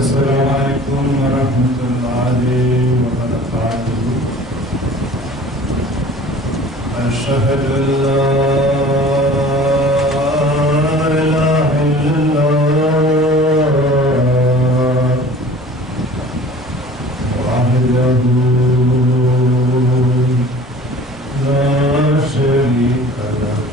Assalamualaikum warahmatullahi wabarakatuh. Ashhadu an la ilaha illallah wahdahu la sharika lahu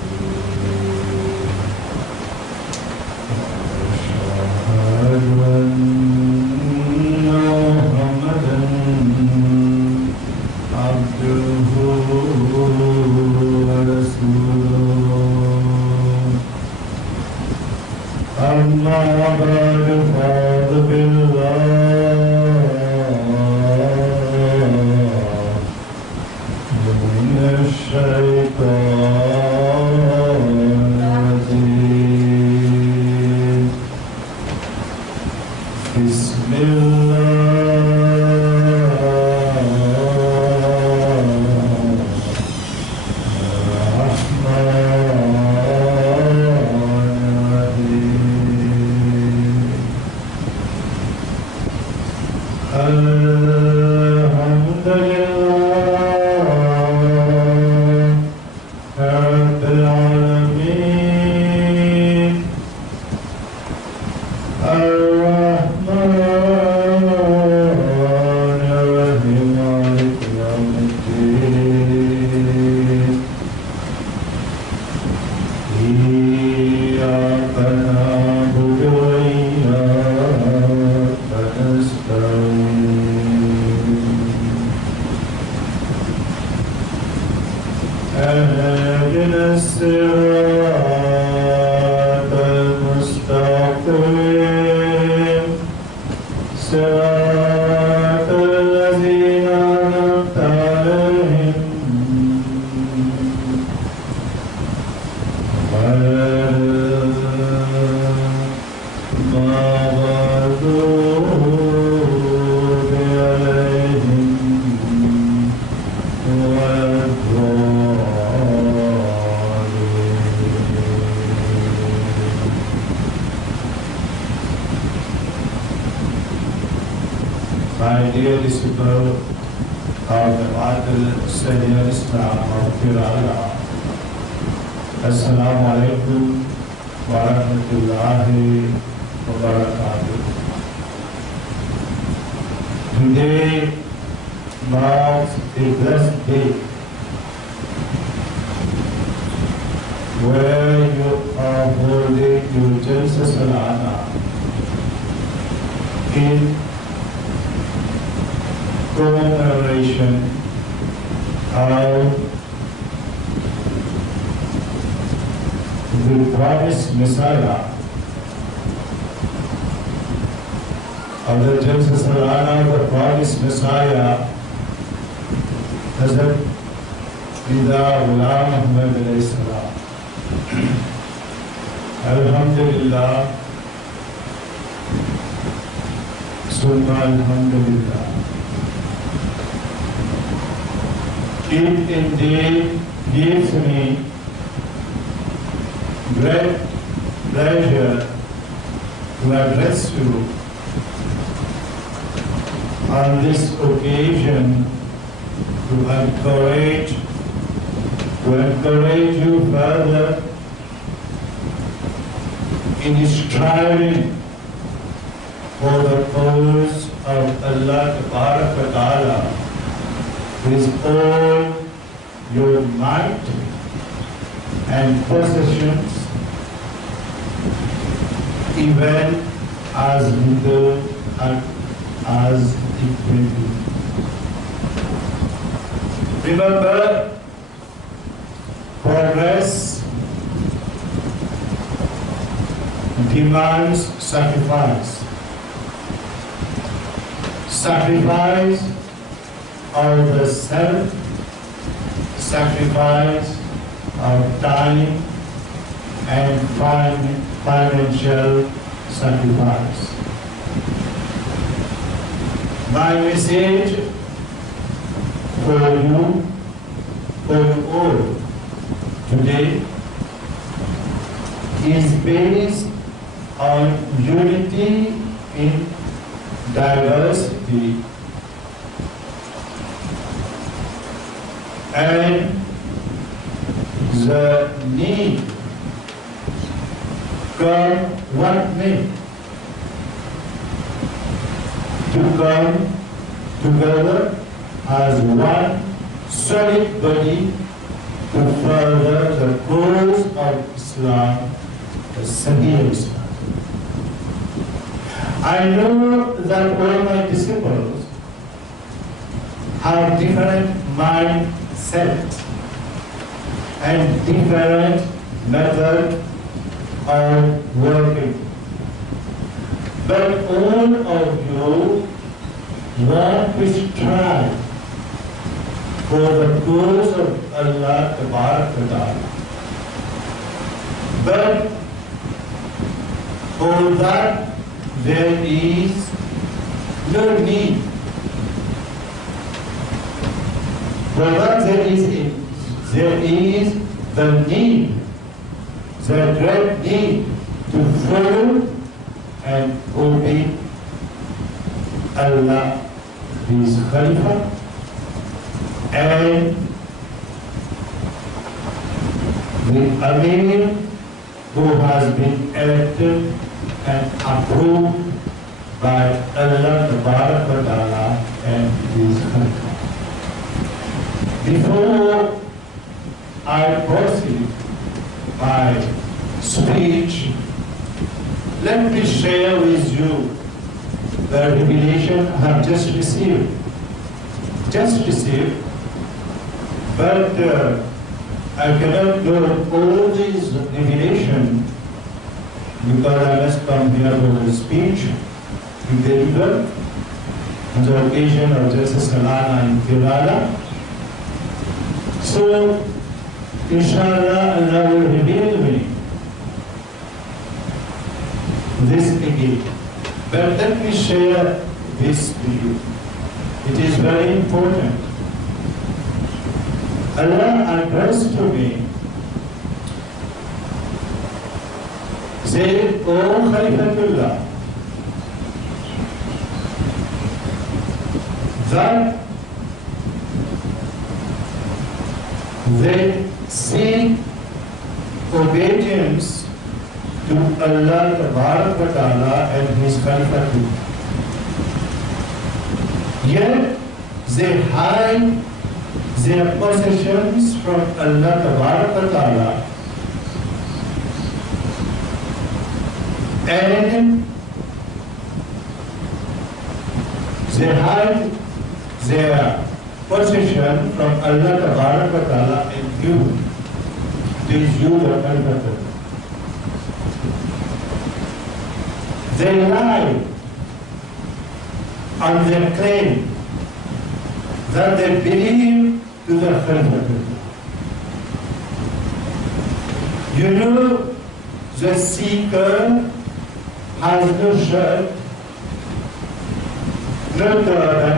My dear disciple of Jamaat Sahih Islam of Kerala, Assalamu alaikum wa rahmatullahi wa barakatuh. Today marks a blessed day where you are holding your Jalsa Salana in commemoration of the promised Messiah of the Jalsa Salana, the promised Messiah, Hazrat Muhammad alayhi salam. Alhamdulillah, Summa Alhamdulillah. It indeed gives me great pleasure to address you on this occasion to encourage you further in striving for the cause of Allah Ta'ala with all your might and possessions, even as little as it will be. Remember, progress demands sacrifice. Sacrifice of the self, sacrifice of time and financial sacrifice. My message for you all today is based on unity in diversity and the need come what may to come together as one solid body to further the cause of Islam, the Sahih Islam. I know that all my disciples have different mindset and different method of working. But all of you want to strive for the cause of Allah Ta'ala. But for that there is no need. For that there is the need, the great need to follow and obey Allah, His Khalifa, and the Amir who has been elected and approved by Allah Ta'ala and His Khalifa. Before I proceed my speech, let me share with you the revelation I have just received. But I cannot go all these revelation because I must come here for the speech to deliver on the occasion of Jalsa Salana in Kerala. So, inshallah, Allah will reveal me this again. But let me share this with you. It is very important. Allah addressed to me, said, O Khalifatullah, that they seek obedience to Allah Ta'ala and His Khalifatullah. Yet they hide their possessions from Allah Ta'ala and they hide their possession from Allah Ta'ala and you. It is you the Khalifatullah. They lie on their claim that they believe to the Khalifatullah. You know, the seeker has no shirt, no turban,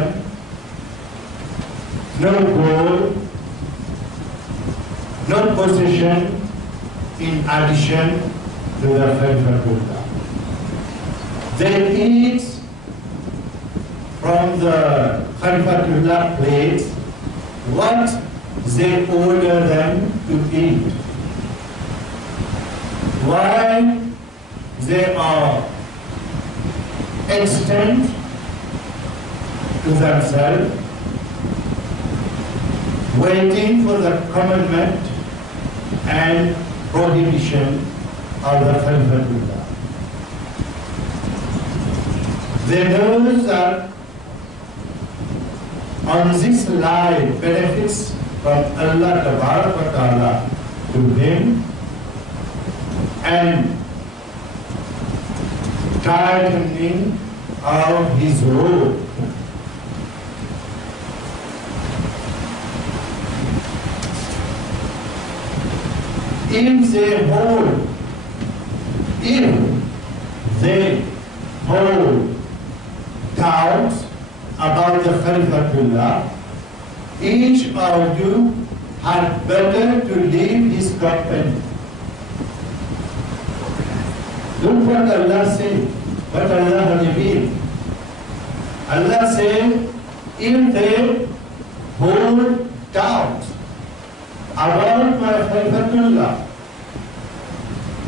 no gold, no possession in addition to the Khalifatullah. They eat from the Khalifatullah plate what they order them to eat. While they are extant to themselves, waiting for the commandment and prohibition of the Khalifatullah. They know that on this life benefits from Allah Ta'ala to him and tightening of his robe. If they hold doubts about the Khalifatullah, each of you had better to leave his company. Look what Allah said, what Allah has revealed. Allah said, if they hold doubt about my Khalifatullah,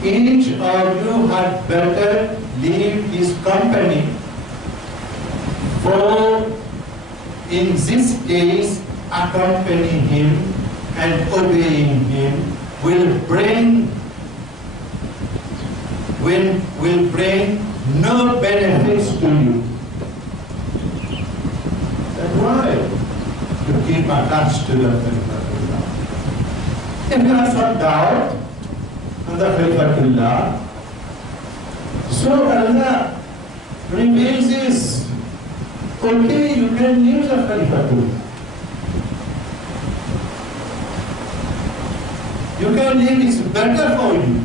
each of you had better leave his company, for in this case accompanying him and obeying him will bring no benefits to you. That's why you keep attached to the Khalifatullah. If you have some doubt on the Khalifatullah, so Allah reveals this. Okay, you can leave the Khalifatullah. You can leave, it's better for you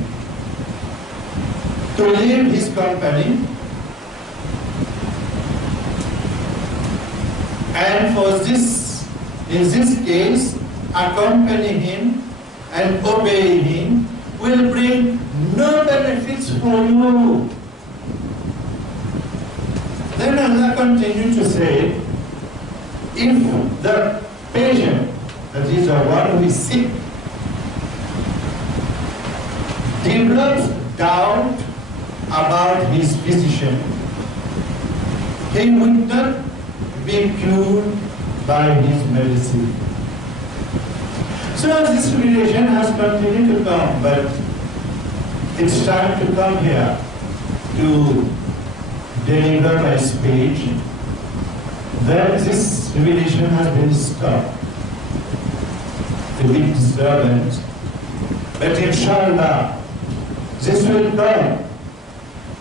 to leave his company, and for this, in this case, accompany him and obey him will bring no benefits for you. Then Allah continued to say, if the patient, that is the one who is sick, develops doubt about his physician, he would not be cured by his medicine. So this relation has continued to come, but it's time to come here to deliver my speech. Then this relation has been stopped. The big disturbance. But inshallah, this will come,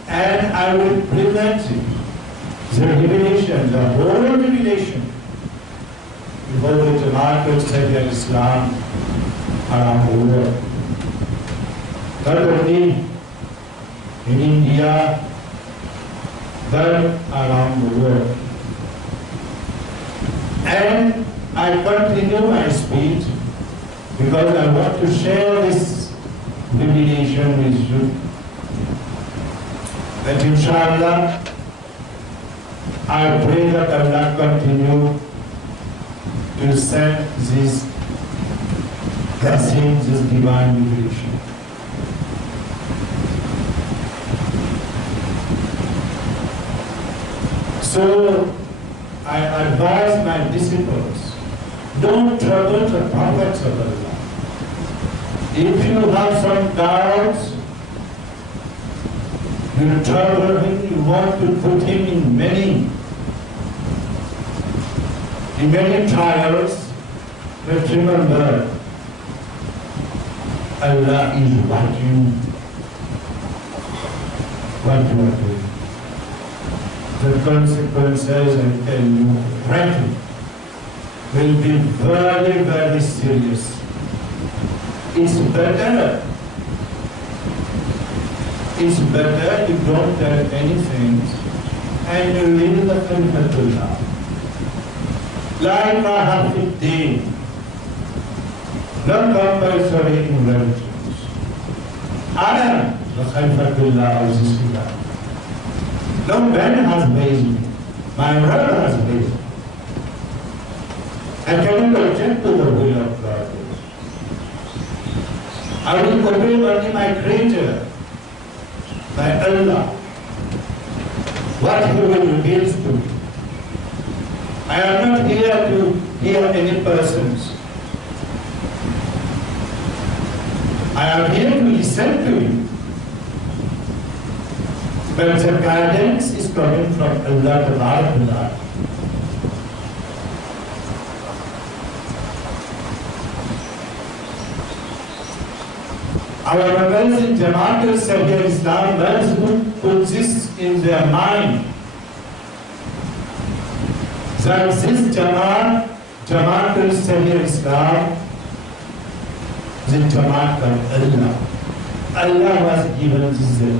and I will present the revelation, the whole revelation, before the Jamaat of Sahih Islam around the world. Not only in India, but around the world. And I continue my speech because I want to share this revelation with you. That inshallah, I pray that Allah continue to send this blessing, this divine revelation. So I advise my disciples, don't trouble the prophets of Allah. If you have some doubts, you trouble him, you want to put him in many trials, but remember, Allah is watching what you are doing. The consequences, I tell you frankly, will be very, very serious. It's better you don't tell anything and you leave the Khalifatullah. Like I have 15, no compulsory in religions. I am the Khalifatullah of this Islam. No man has raised me. My brother has raised me. I cannot object to the will of God. I will obey only my Creator, my Allah, what He will reveal to me. I am not here to hear any persons. I am here to listen to you. But the guidance is coming from Allah Ta'ala. Our members in Jamaat of Sahih Islam must put this in their mind. That this Jamaat of Sahih Islam, the Jamaat of Allah. Allah has given this zeal.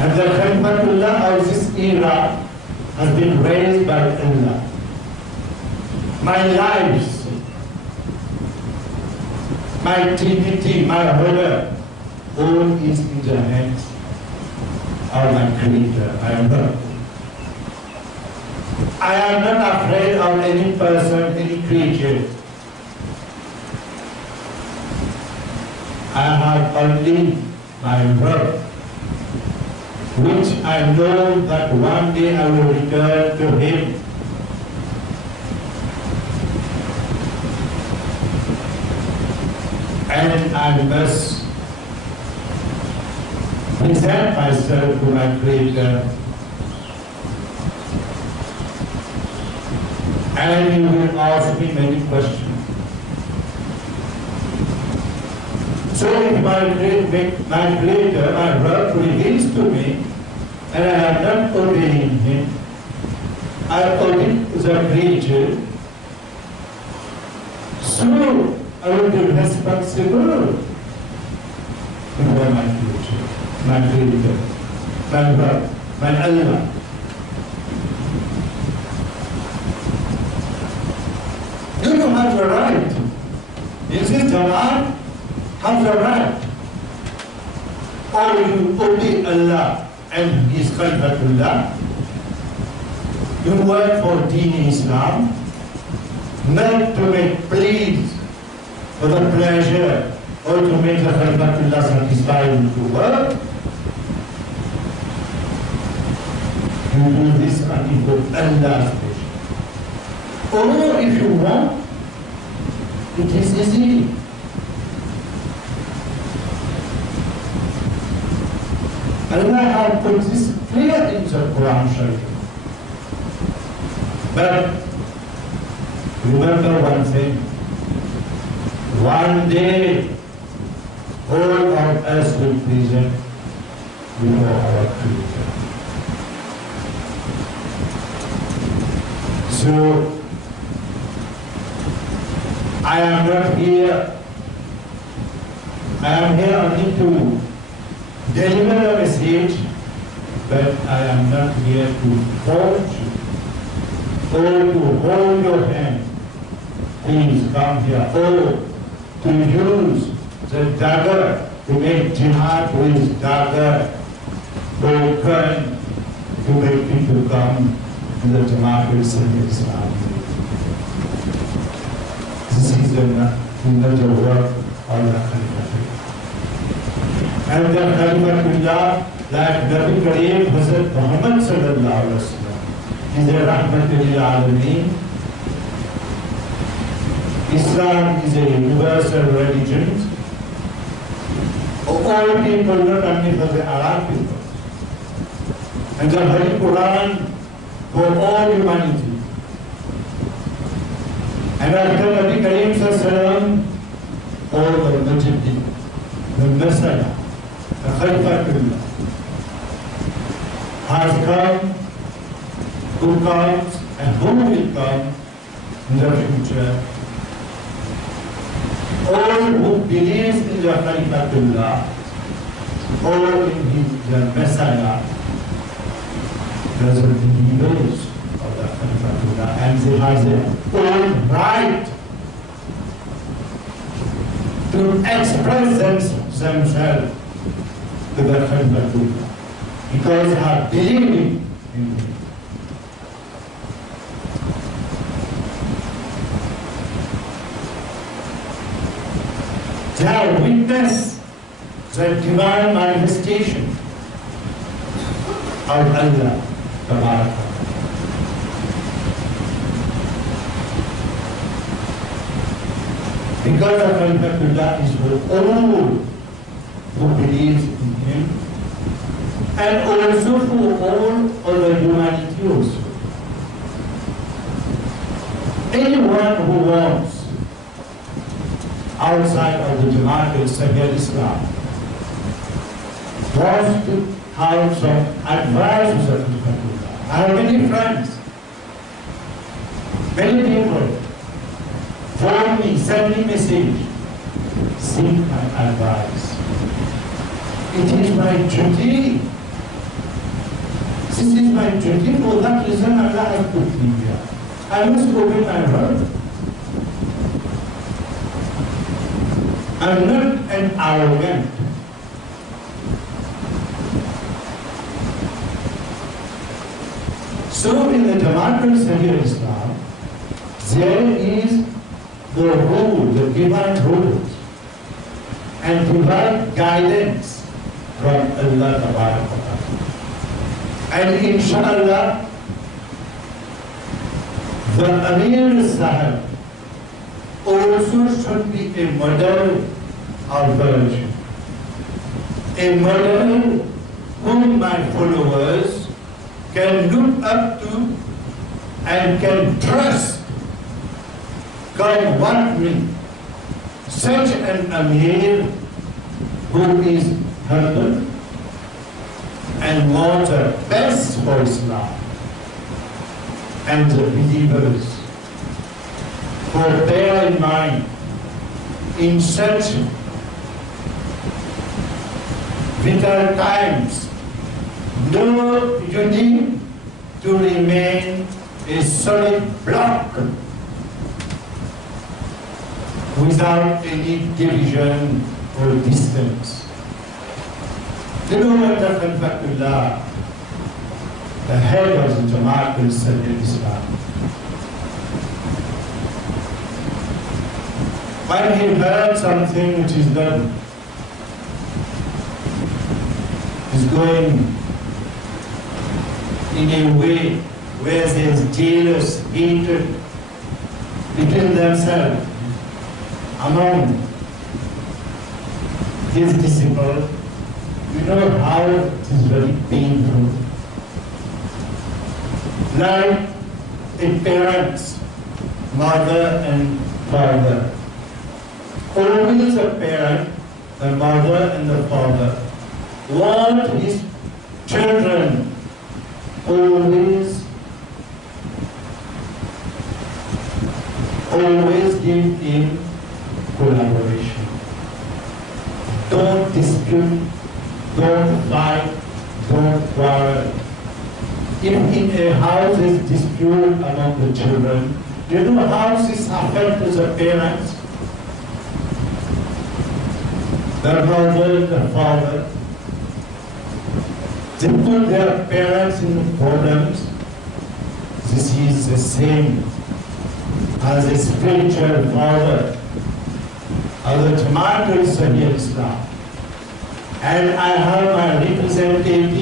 And the Khalifatullah of this era has been raised by Allah. My lives, my dignity, my honor, all is in the hands of my Creator. I am not. I am not afraid of any person, any creature. I have only my Rabb, which I know that one day I will return to Him. And I must present myself to my Creator. And He will ask me many questions. So if my Creator, my Rabb reveals to me, and I am not obeying Him, I obey the creature, so I will be responsible before my creature, my Creator, my Rabb, my Allah. Do you have the right? Is it Jamaat? Have the right? Or you obey Allah and His Khalifatullah? You work for Deen Islam, not to make pleas for the pleasure or to make the Khalifatullah satisfied to work. You do this only for Allah's pleasure. Or if you want, it is easy. Allah has put this clear in the Quran Sharif. But remember one thing. One day, all of us will present before our Creator. So, I am not here. I am here only to deliver a message, but I am not here to force you or to hold your hand. Please come here. Or to use the dagger to make jihad with dagger or gun to make people come to the Jamaat with Sahih Islam. This is another work of the Khalifatullah. And the Khalifatullah, like Nabi Kareem Hazrat Muhammad sallallahu alaihi wasallam, is a rahmatul lil alameen. Islam is a universal religion. All people, not only for the Arab people. And the Holy Quran for all humanity. And after Nabi Kareem sallallahu all the Mujaddid, the Messiah, the Khalifatullah, has come, who comes, and who will come in the future. All who believes in the Khalifatullah, all in the Messiah, those are the believers of the Khalifatullah, and they have their own right to express themselves to the Khalifatullah because they are believing in him. They have witnessed the divine manifestation of Allah Tabaraka. Because the Khalifatullah is for all who believes in him and also for all other humanity also. Anyone who wants outside of the Jamaat of Sahih Islam wants to have some advice of Khalifatullah. I have many friends, many people phone me, send me message, seek my advice. It is my duty. This is my duty. For that reason Allah has put me here. I must obey my word. I am not an arrogant. So in the Jamaat Sahih Islam, there is the rule, the divine rules, and divine guidance from Allah Tabaraka wa Ta'ala. And inshallah, the Amir Sahib also should be a model of virtue. A model whom my followers can look up to and can trust. God want me, such an Amir who is humble and wants the best for Islam and the believers. For bear in mind, in such vital times, no, you need to remain a solid block without any division or distance. You know what Khalifatullah, the head of the Jamaat in Islam, when he heard something which is done, is going in a way where there is jealous hatred between themselves among his disciples, you know how it is very painful. Like a parent's mother and father. Always a parent, the mother and the father, want his children always give him collaboration. Don't dispute, don't fight, don't quarrel. If in a house there is dispute among the children, you know how this affects the parents, the mother, the father. They put their parents in problems. This is the same as a spiritual father of the Jamaat in Islam. And I have my representative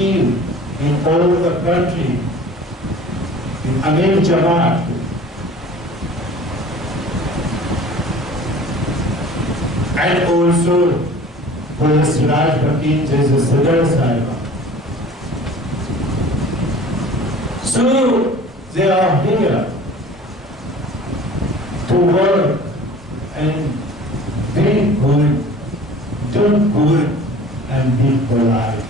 in all the country, in Amir Jamaat. And also for the Siraj Bakit, there is a Jalsa. So they are here to work and be good, do good and be polite.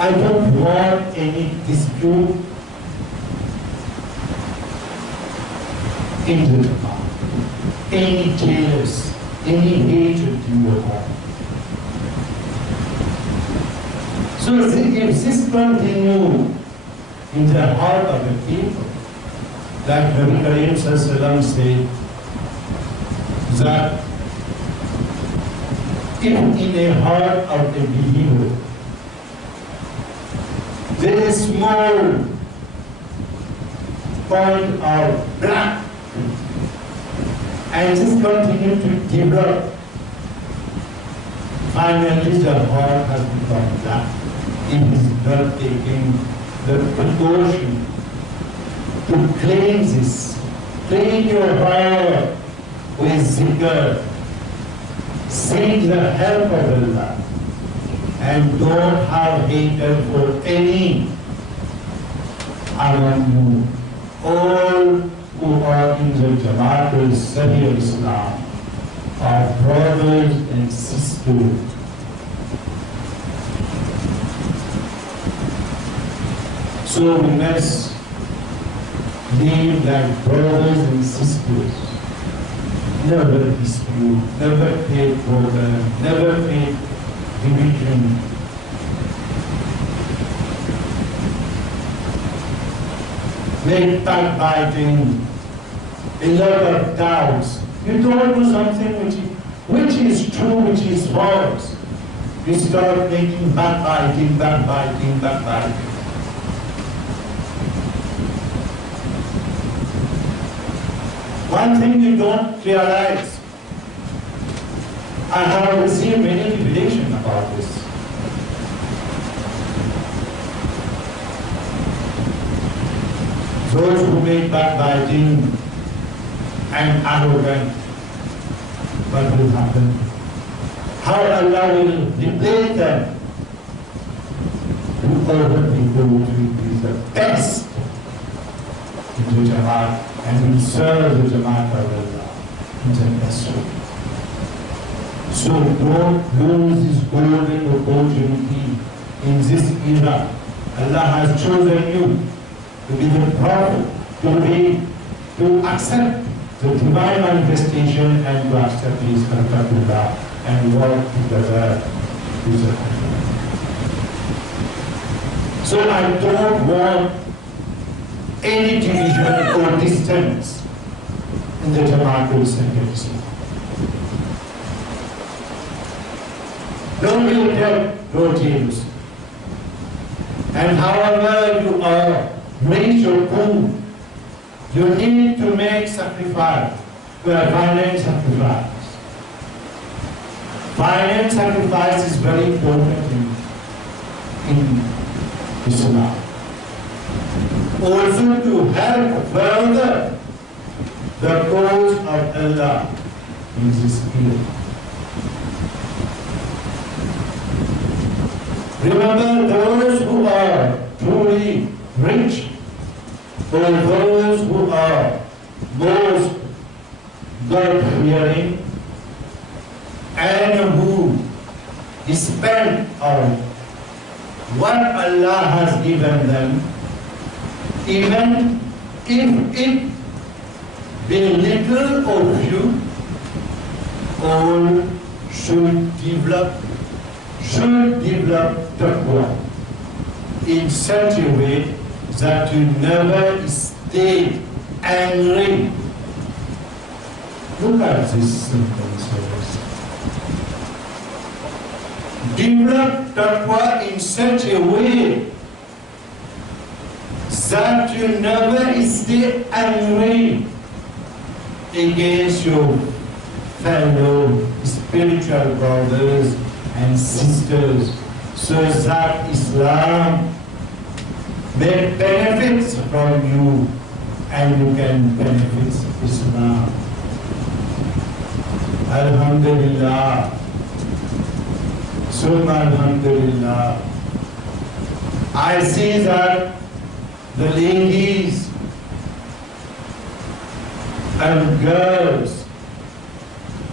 I don't want any dispute in the heart, any jealous, any hatred in your heart. So if this continues in the heart of the people, like Nabi Kareem Sallallahu said, that if in a heart of a believer there is small point of black, and this continues to develop, finally the heart has become black. It is not taking the precaution to cleanse this. Clean your heart with zikr. Seek the help of Allah. And don't have hatred for any among you. All who are in the Jamaat al-Sahih Islam are brothers and sisters. So we must live like brothers and sisters. Never dispute, never create problem, never create division. Make backbiting, a lot of doubts. You don't do something which is true, which is false. You start making backbiting. One thing you don't realize, I have received many revelations about this. Those who make backbiting and arrogant, what will happen? How Allah will replace them? Whoever people is the best in the Jamaat and will serve the Jamaat of Allah in the best way. So don't lose this golden opportunity in this era. Allah has chosen you to be the prophet, to accept the divine manifestation and to accept His Khalifatullah and work together with the Khalifatullah. So I don't want any division or distance in the Jamaatul Islam. Don't be deaf, no James. And however you are rich or poor, you need to make sacrifice, finance sacrifice. Finance sacrifice is very important in Islam. Also to help further the cause of Allah in this field. Remember, those who are truly rich, or those who are most God-fearing, and who spend on what Allah has given them, even if it be little or few, all should develop taqwa in such a way that you never stay angry. Look at this simple service. Develop taqwa in such a way that you never stay angry against your fellow spiritual brothers and sisters, so that Islam may benefit from you and you can benefit Islam. Alhamdulillah. Summa Alhamdulillah. I see that the ladies and girls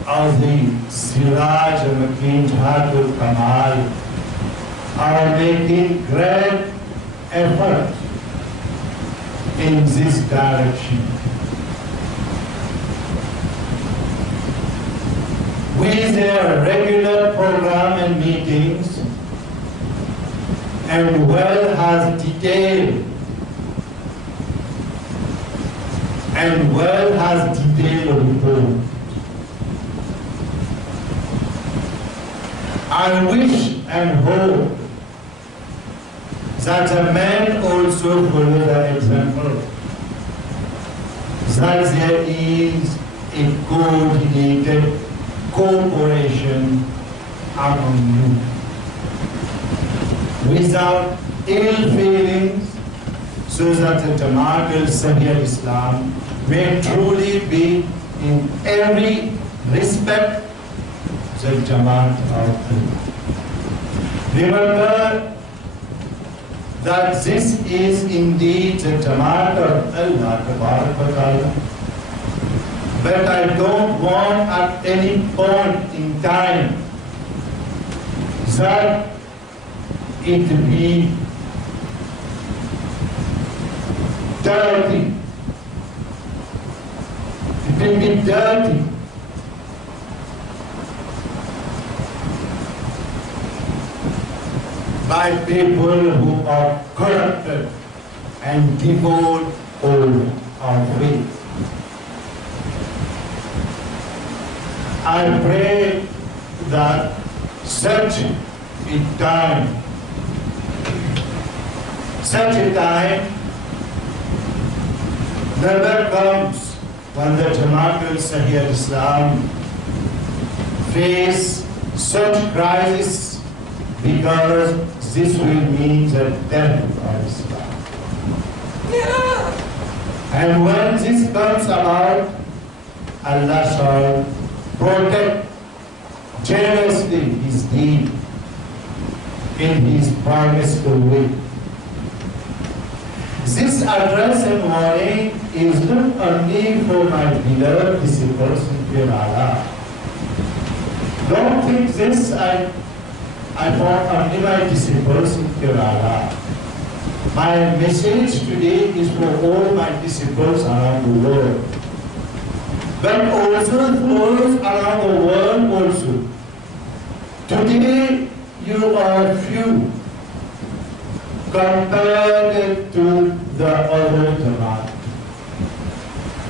of the Siraj and Makin Thakur Kamal are making great effort in this direction. With their regular program and meetings and well has detailed report. I wish and hope that a man also follow the example, that there is a coordinated cooperation among you, without ill feelings, so that the Jamaat Sahih Islam may truly be in every respect the Jamaat of Allah. Remember that this is indeed the Jamaat of Allah, but I don't want at any point in time that it be dirty. It will be dirty. By people who are corrupted and devoid of faith. I pray that such a time never comes when the Jamaat Sahih Islam face such crisis, because this will mean the death of Islam. And when this comes about, Allah shall protect generously His deen in His promised way. This address and warning is not only for my beloved disciples in Kerala. Don't think this I for only my disciples in Kerala. My message today is for all my disciples around the world. But also those around the world also. Today you are few compared to the other Jamaat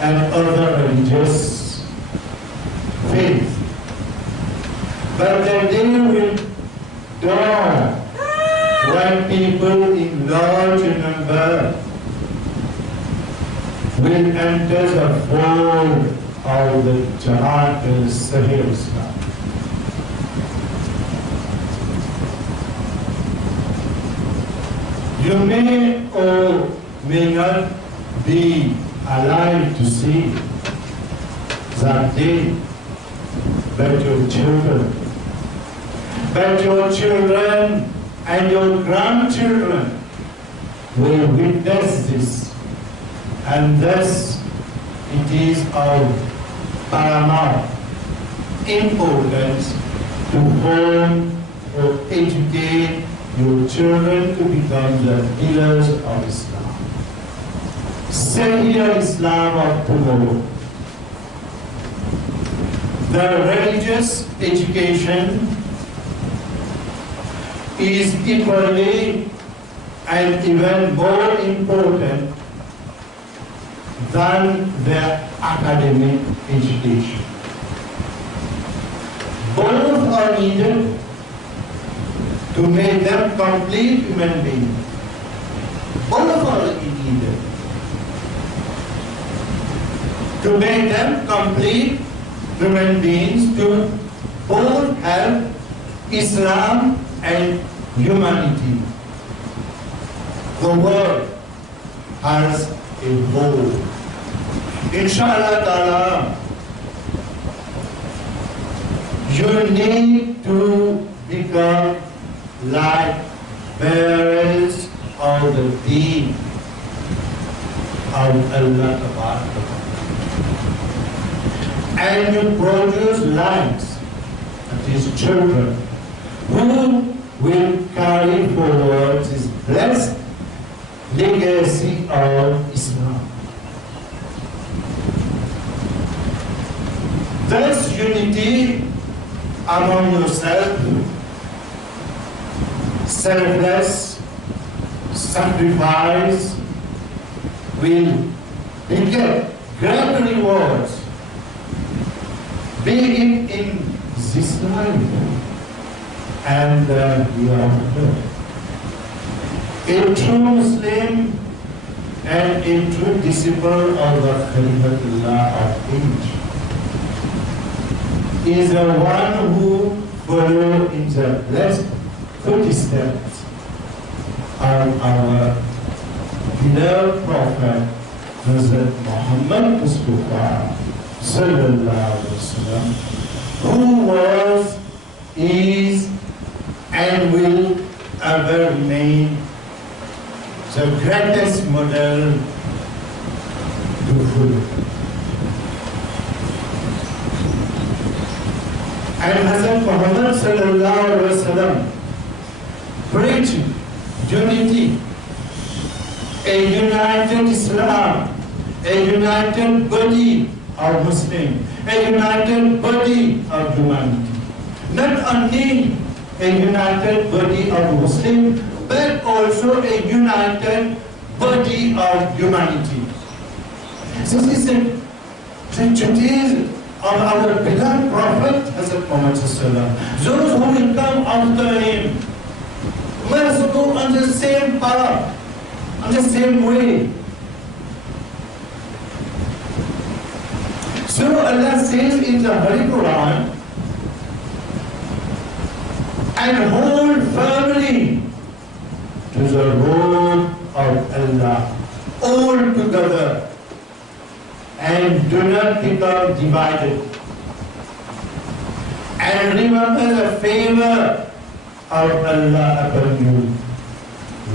and other religious faith. But the day will dawn when people in large number will enter the fold of the Jamaat Sahih Islam. You may or may not be alive to see that day, but your children and your grandchildren will witness this, and thus it is of paramount importance to form or educate your children to become the pillars of Islam. Sahih Islam of tomorrow. The religious education is equally and even more important than the academic education. Both are needed to make them complete human beings. Both are needed to make them complete human beings, to both have Islam and humanity. The world has a goal. Inshallah ta'ala, you need to become like bearers of the deen of Allah Ta'ala. And you produce lives, that is children, who will carry forward this blessed legacy of Islam. Thus unity among yourself, selfless sacrifice will beget great rewards, be it in this life and the hereafter. A true Muslim and a true disciple of the Khalifatullah of age is the one who follows in the blessed footsteps of our beloved Prophet Hazrat Muhammad Mustafa Sallallahu Alaihi Wasallam, who was, is, and will ever remain the greatest model to follow. And Hazrat Muhammad Sallallahu Alaihi Wasallam preached unity, a united Islam, a united body of Muslim, a united body of humanity. Not only a united body of Muslim, but also a united body of humanity. This is the duties of our beloved Prophet Hazrat Muhammad Sallallahu. Those who will come after him must go on the same path, on the same way. Allah says in the Holy Quran, and hold firmly to the road of Allah all together and do not become divided. And remember the favor of Allah upon you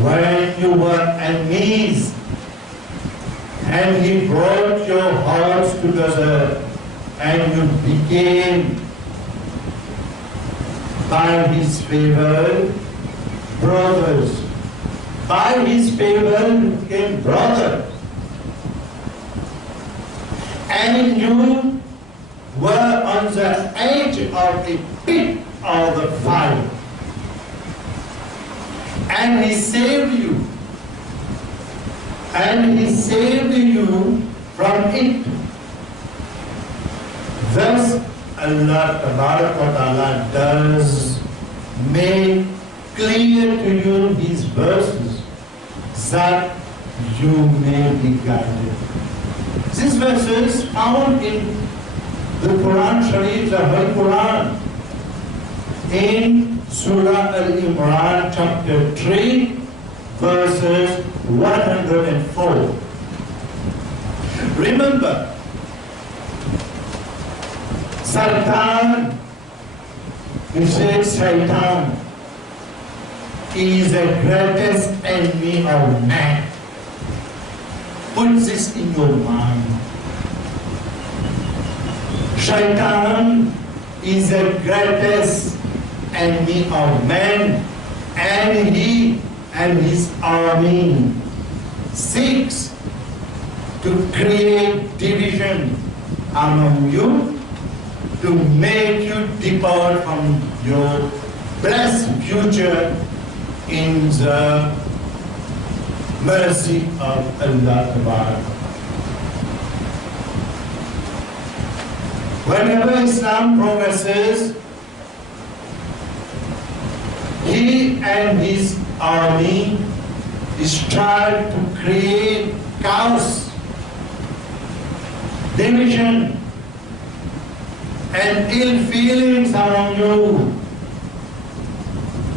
when you were enemies and He brought your hearts together and you became by His favor brothers. By His favor you became brothers. And you were on the edge of a pit of the fire. And He saved you. And He saved you from it. Thus, Allah Ta'ala does make clear to you His verses that you may be guided. These verses found in the Quran Sharif, the Holy Quran, in Surah Al-Imran, chapter 3, verses 104. Remember, Satan, he said Satan is the greatest enemy of man. Put this in your mind. Shaitan is the greatest enemy of man, and he and his army seeks to create division among you, to make you depart from your blessed future in the mercy of Allah. Whenever Islam progresses, he and his army strive to create chaos, division, and ill feelings among you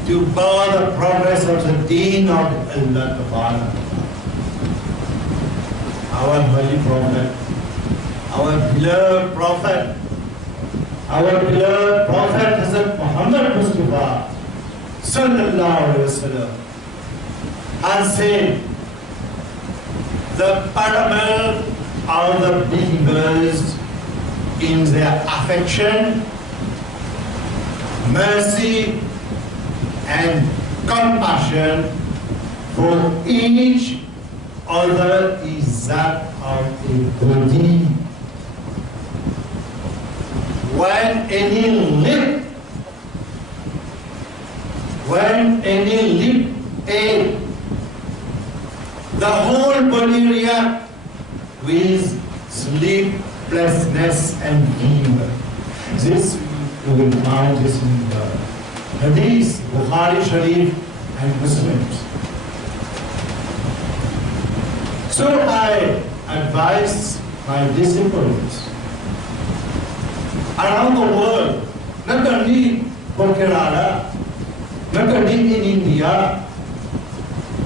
to bar the progress of the deen of Allah. Our holy prophet, our beloved prophet, Hazrat Muhammad Mustafa Sallallahu Alaihi Wasallam has said, the paramount of the believers in their affection, mercy, and compassion for each other is that of a body. When any lip ache, the whole body reacts with sleeplessness and fever. This you will find this in the Hadith, Bukhari Sharif and Muslims. So I advise my disciples around the world, not only Kerala, not only in India,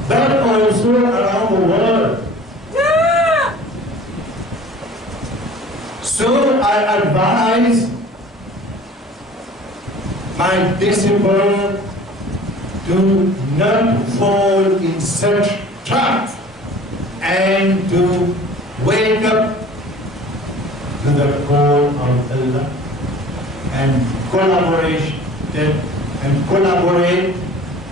but also around the world. So I advise my disciple to not fall in such traps and to wake up to the call of Allah and collaborate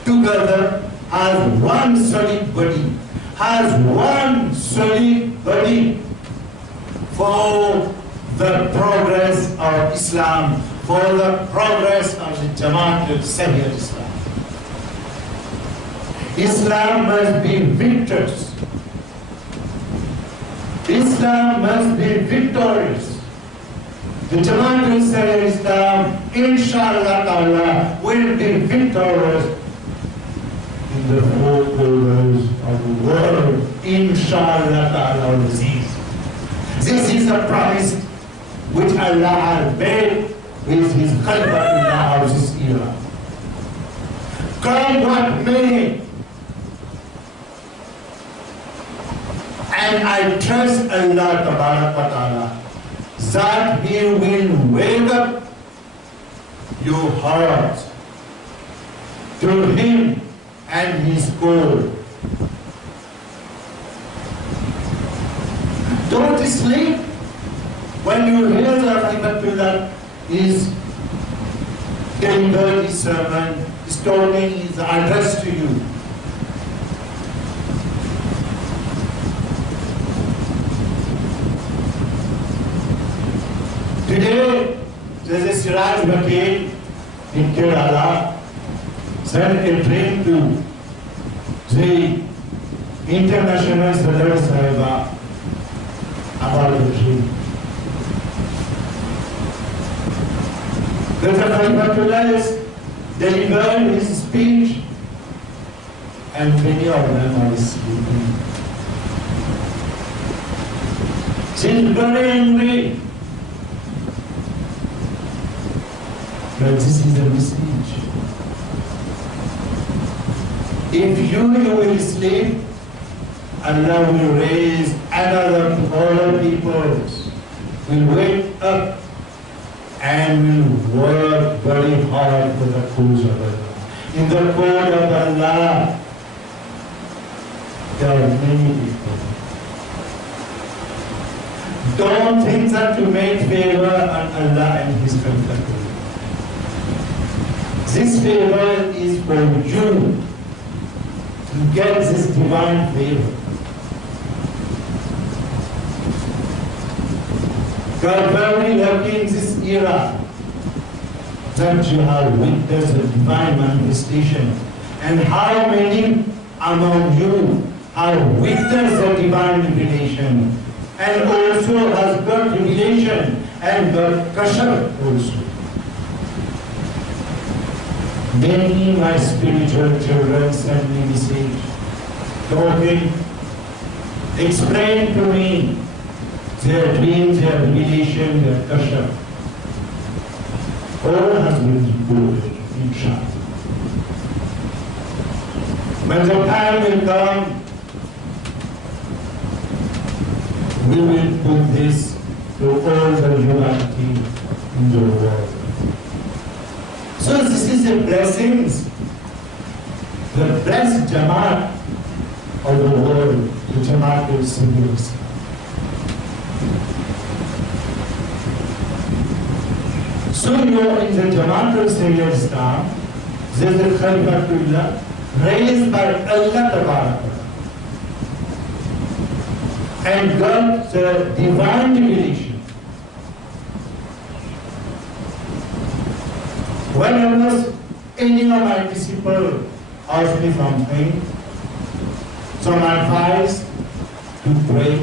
together as one solid body, for the progress of Islam, for the progress of the Jamaat of Sahih Islam. Islam must be victorious. Islam must be victorious. The Jamaat of Sahih Islam, inshallah ta'ala, will be victorious in the four corners of the world, inshallah ta'ala. This is a promise which Allah has made with His Khalifatullah of this era. Come what may, and I trust Allah Ta'ala that He will wake up your heart to Him and His call. Don't sleep when you hear the Khalifatullah is delivering his sermon, his talking, his address to you. Today, there is a Siraj Vakil in Kerala sent a train to the International Sadar Sahiba about the dream. The Khalifatullah is delivering his speech and many of them are sleeping. She is very angry. But this is a message. If you will sleep, Allah will raise another all people, will wake up and will work very hard for the cause of Allah. In the code of Allah, there are many people. Don't think that to make favor on Allah and His Khalifatullah. This favor is for you to get this divine favor. You are very lucky in this era that you have witnessed the divine manifestation. And how many among you have witnessed the divine revelation and also has got revelation and got kashar also. Many my spiritual children send me message, talking, explain to me their dreams, their revelation, their kashar. All has been good, inshallah. When the time will come, we will put this to all the humanity in the world. So this is a blessing, the blessed Jamaat of the world, the Jamaat of Singles. So you are in the Jamaat of Singles now, there is the Khalifatullah raised by Allah Ta'ala and got the divine revelation. Whenever any of my disciples ask me something, some advice to pray,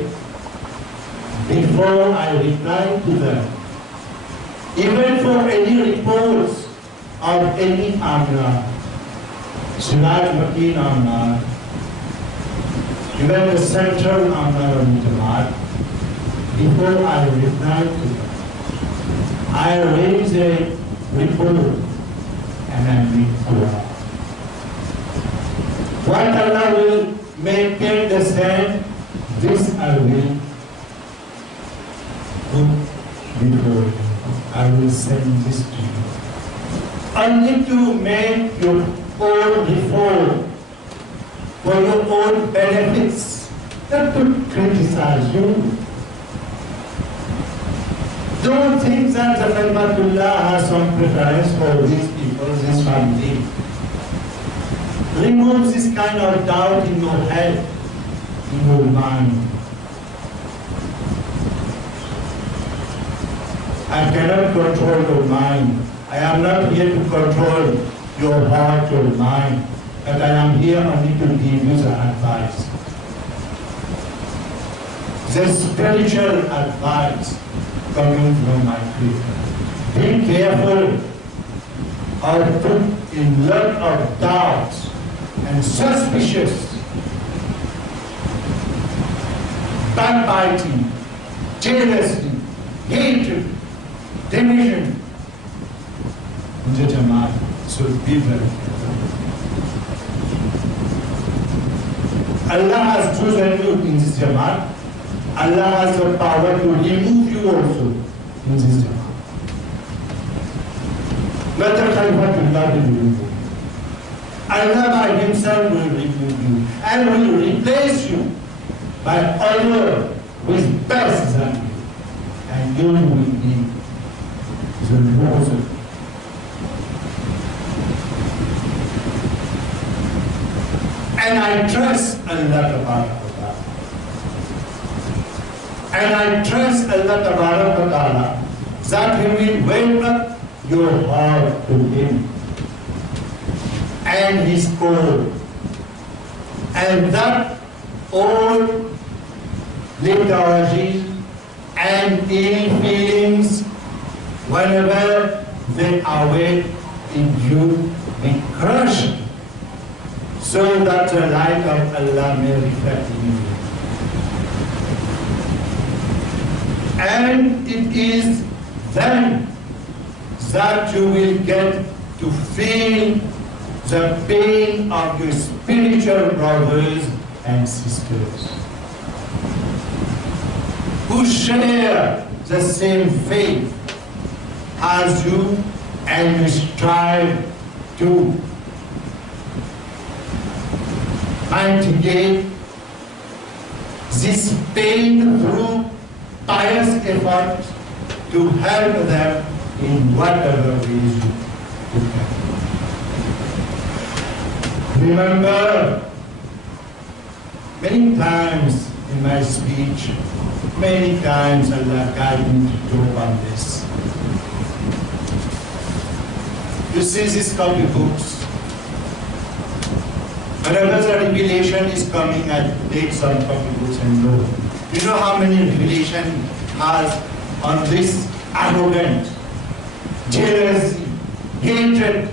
before I reply to them, even for any reports of any amna, Siraj Vakil amna, even the central amna of Jamaat, before I reply to them, I raise a report and I make dua. What Allah will make it the same, this I will put before you. I will send this to you. Only to make your own reform for your own benefits, not to criticize you. Don't think that the Khalifatullah has some preference for these people, this family. Remove this kind of doubt in your head, in your mind. I cannot control your mind. I am not here to control your heart, your mind, but I am here only to give you the advice. The spiritual advice coming from my Creator. Be careful or put in lot of doubts and suspicious, backbiting, jealousy, hatred, division in the Jamaat. So be very careful. Allah has chosen you in this Jamaat. Allah has the power to remove you also in this Jamaat. Not the Khalifatullah will remove you. Allah by himself will remove you and will replace you by other who is best than you. And you will be the Lord. And I trust Allah Ta'ala. And I trust Allah Ta'ala that He will wake up your heart to Him and His call. And that all lethargy and ill feelings, whenever they awake in you, be crushed, so that the light of Allah may reflect in you. And it is then that you will get to feel the pain of your spiritual brothers and sisters who share the same faith as you and you strive to mitigate this pain through pious effort to help them in whatever ways you can. Remember, many times in my speech, many times Allah guided me to talk on this. You see these copy books. Whenever the revelation is coming, I take some copy books and go. You know how many revelation has on this arrogant, jealousy, hatred,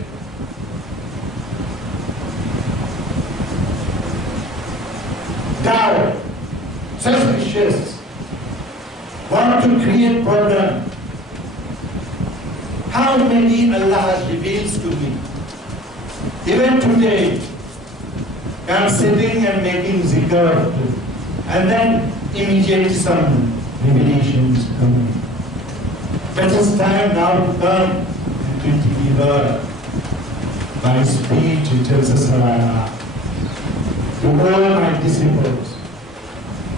doubt, suspicious, want to create problem. How many Allah reveals to me? Even today, I'm sitting and making zikr, and then immediately some revelations come. But it's time now to come and to deliver my speech to Jalsa Salana to all my disciples,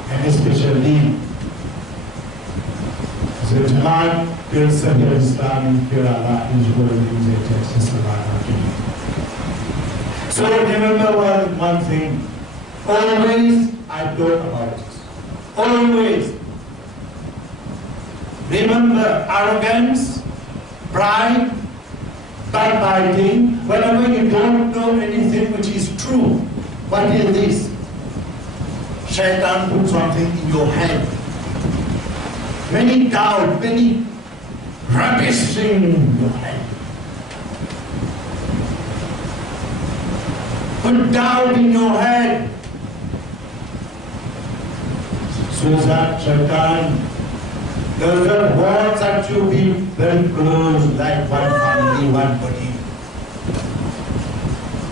and especially the Jamaat Sahih Islam in Kerala is holding the Jalsa Salana. So remember one thing, always I talk about it. Always. Remember arrogance, pride, backbiting, whenever you don't know anything which is true. What is this? Shaitan put something in your head. Many doubt, many rubbish in your head. Put doubt in your head. So that Shaitan doesn't want that you be very close, like one family, one body.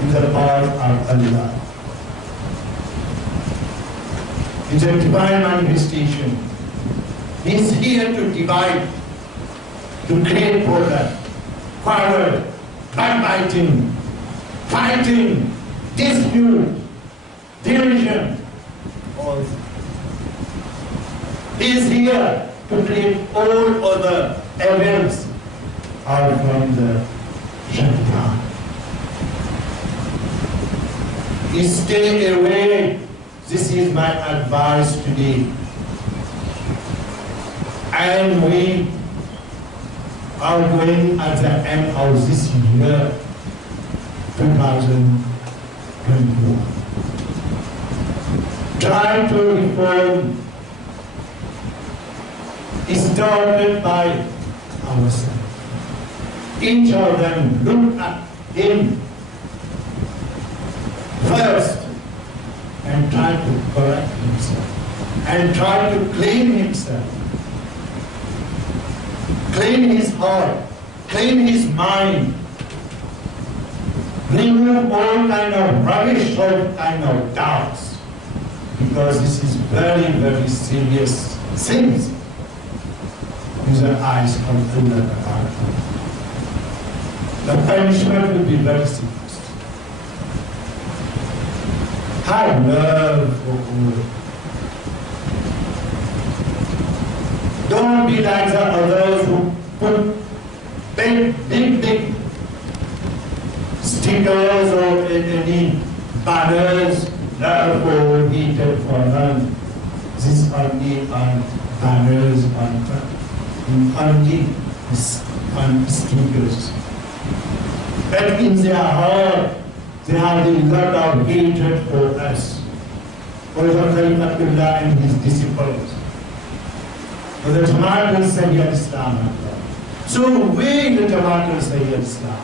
In the path of Allah. It's a divine manifestation. He's here to divide, to create order, quarrel, backbiting, fighting, dispute, division. All. He is here to create all other events out from the Shaitan. Stay away. This is my advice today. And we are going at the end of this year, 2021. Try to reform is started by ourselves. Each of them look at him first and try to correct himself and try to clean himself. clean his heart, clean his mind, remove all kind of rubbish, all kind of doubts, because this is very, very serious sins in the eyes of Allah. The punishment will be very serious. Have love for Allah. Don't be like the others who put big stickers or any banners, love for hated for none. This is only on banners, only on stickers. But in their heart, they have a lot of hatred for us, for the Khalifatullah and his disciples, for the Jamaat al Islam. So we, the Jamaat al Islam,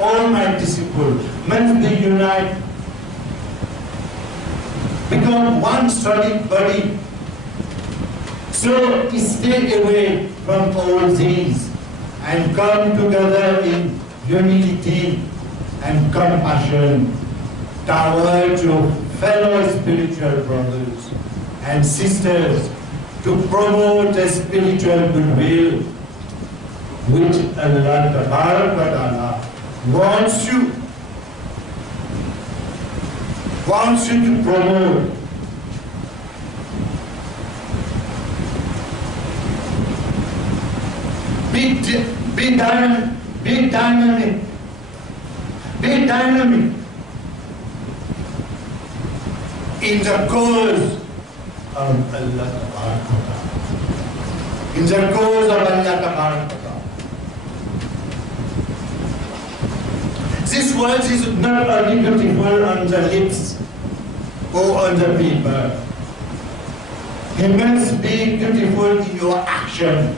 all my disciples, must be united, become one solid body. So stay away from all these and come together in unity and compassion towards your fellow spiritual brothers and sisters, to promote a spiritual goodwill which Allah wants you to promote. Be dynamic in the cause of Allah, in the cause of Allah. This word is not only beautiful on the lips or on the paper. It must be beautiful in your action.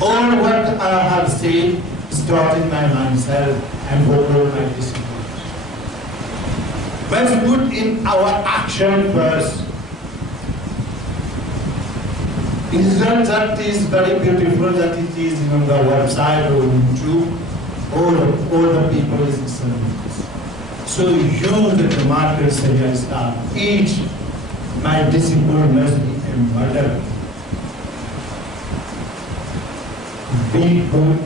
All what I have said started by myself and for all my disciples. Let's put in our action first. It is not that it is very beautiful that it is on the website or YouTube, all the people is listening. So you, the Jamaat al-Islam, each my disciple must be a model. Be good,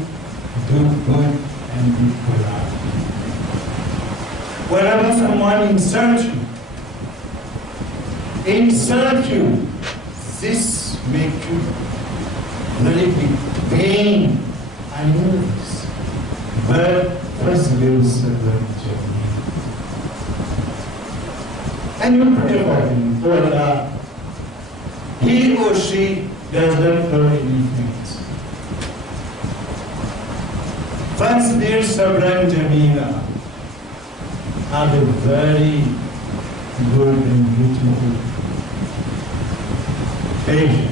do good, and be polite. Whenever someone insults you, this makes you very big pain and nervous. But perseverance and you pray for him, for Allah. He or she does not know anything. First, dear Sabran Jamila, have a very good and beautiful patient.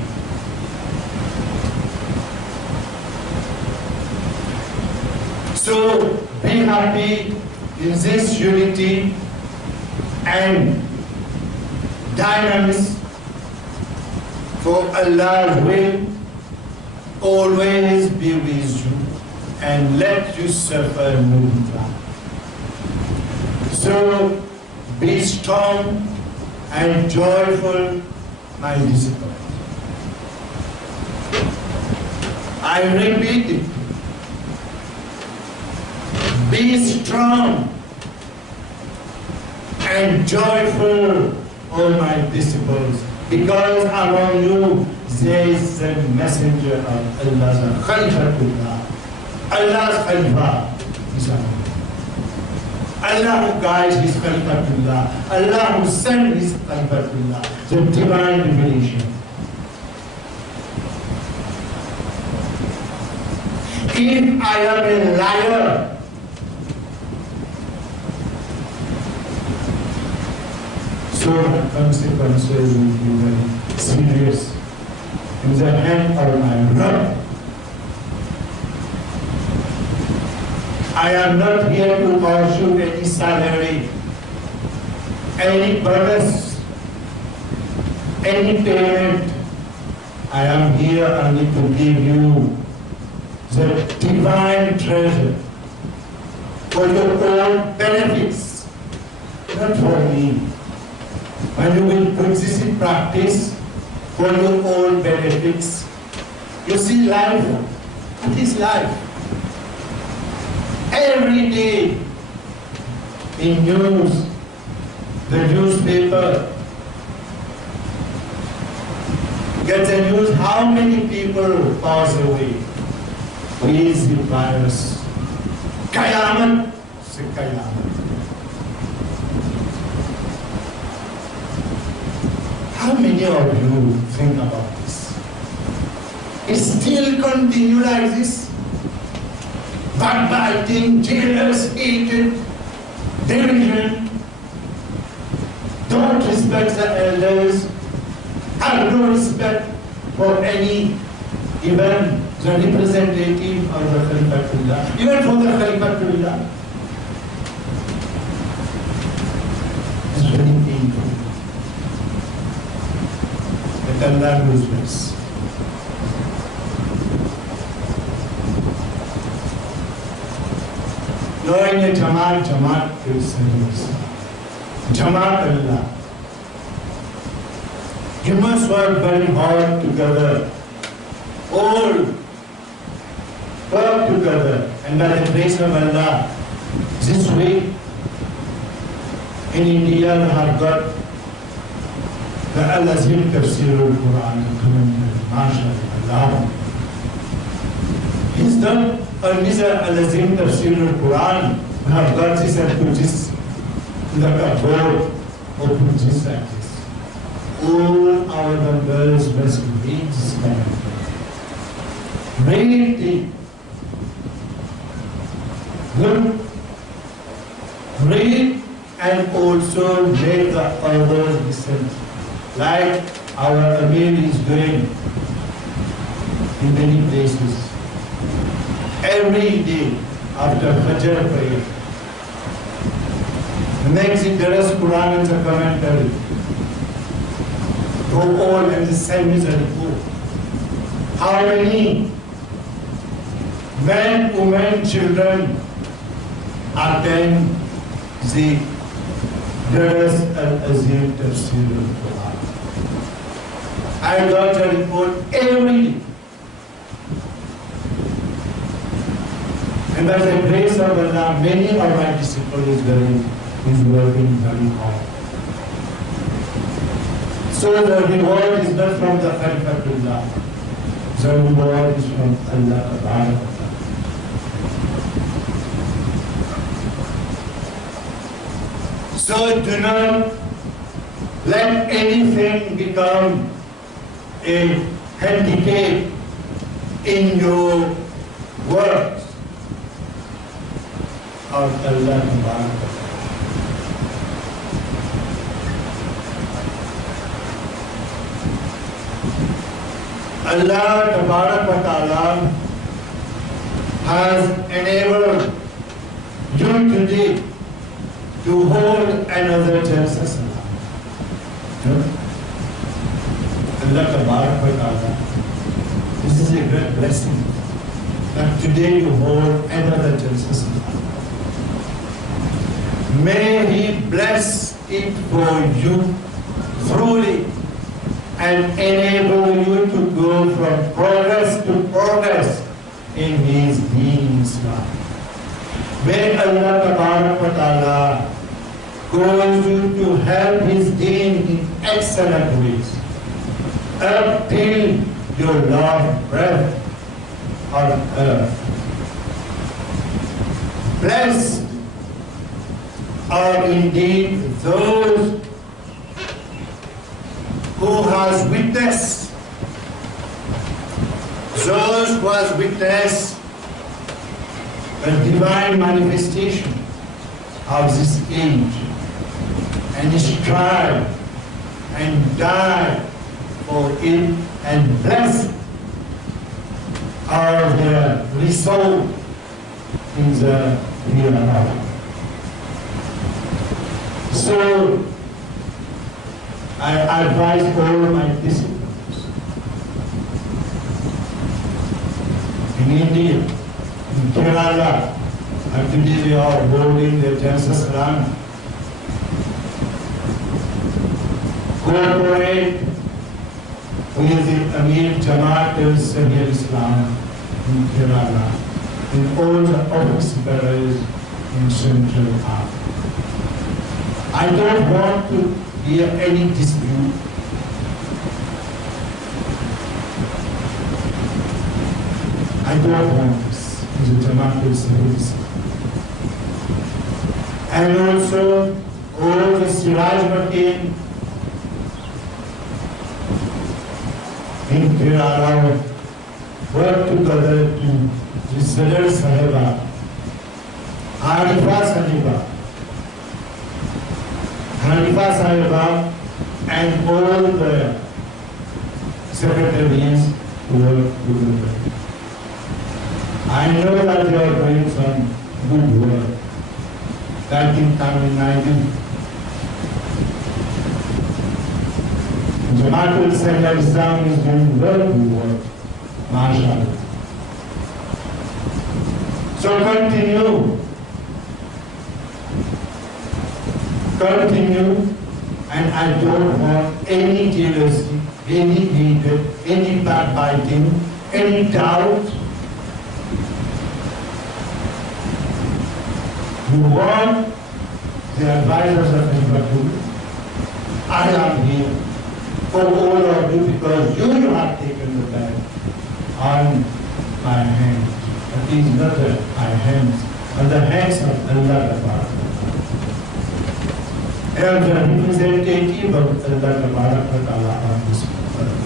So be happy in this unity and dynamics, for Allah's will always be with you and let you suffer no harm. So be strong and joyful, my disciples. I repeat it. Be strong and joyful, all my disciples, because among you there is a messenger of Allah, Khalifatullah. Allah's Khalifah is among you. Allah who guides his Khalifatullah, Allah who sent his Khalifatullah, the divine revelation. If I am a liar, so the consequences will be very serious in the hand of my Lord. I am not here to pursue any salary, any bonus, any payment. I am here only to give you the divine treasure for your own benefits, not for me. When you will put this in practice for your own benefits, you see life. What is life? Every day in news, the newspaper gets a news how many people pass away. Please the virus. Qayamat, say Qayamat. How many of you think about this? It still continues like this. Backbiting, jealous, hatred, division. Don't respect the elders. Have no respect for any, even the representative of the Khalifatullah, even for the Khalifatullah. It's very painful. But Allah knows best. You are in a Jamaat is Jamaat Allah. You must work very hard together. All work together. And by the grace of Allah, this week in India we have got the Azim Tafsir al-Quran MashaAllah. He's done a Nizar al-Azim Tafsir al-Quran. We have got this and put this in the cupboard or put this like this. All our members must read this kind of thing. Read it. Good. Read and also make the others listen. Like our Amir is doing in many places. Every day after Fajr prayer. Makes it Daras Quran and the commentary. Go all and the same is a report. How many men, women, children attend the Daras al-Azim Tafsir al-Quran? I got a report every day. And by the grace of Allah, many of my disciples is working very hard. So the reward is not from the Khalifatullah. The reward is from Allah. So do not let anything become a handicap in your works of Allah. Allah Tabarak wa Ta'ala has enabled you today to hold another Jalsa. Allah Tabarak wa Ta'ala, this is a great blessing that today you hold another Jalsa. May He bless it for you truly and enable you to go from progress to progress in His deen Islam. May Allah Tabarak wa Ta'ala cause you to help His deen in excellent ways up till your last breath on earth. Blessed are indeed those who has witnessed the divine manifestation of this age and strive and die for it and blessed are the result in the hereafter. So I advise all my disciples in India, in Kerala, and today we are holding the Jalsa Salana. Cooperate with the Amir Jamaat Sahih Islam in Kerala, in all the office bearers in Central Africa. I don't want to hear any dispute. I don't want this in the Jamaat Sahih Islam. And also all the Siraj Matin in Kerala work together to Jalsa Sahiba, Hanifa Sahiba, and all the secretaries who work together. I know that you are doing some good work. Back in Tamil Nadu, Jamaat Islam is doing very good work, mashallah. So continue, and I don't want any jealousy, any hatred, any backbiting, any doubt. You want the advisors of Khalifatullah. I am here for all of you because you have taken the bag on my hands. It is not my hands, but the hands of Allah. I am the representative of Allah on this earth.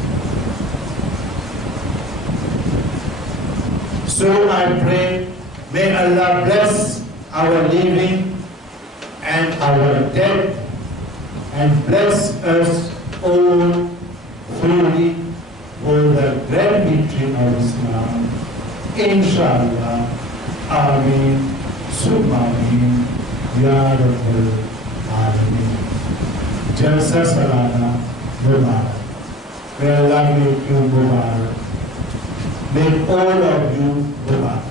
So I pray, may Allah bless our living and our dead, and bless us all fully for the great victory of Islam. Inshallah. Ameen. Subhameen. Ya Rabbal Alameen. Jalsa Salana Mubarak. May Allah make you Mubarak. Make all of you Mubarak.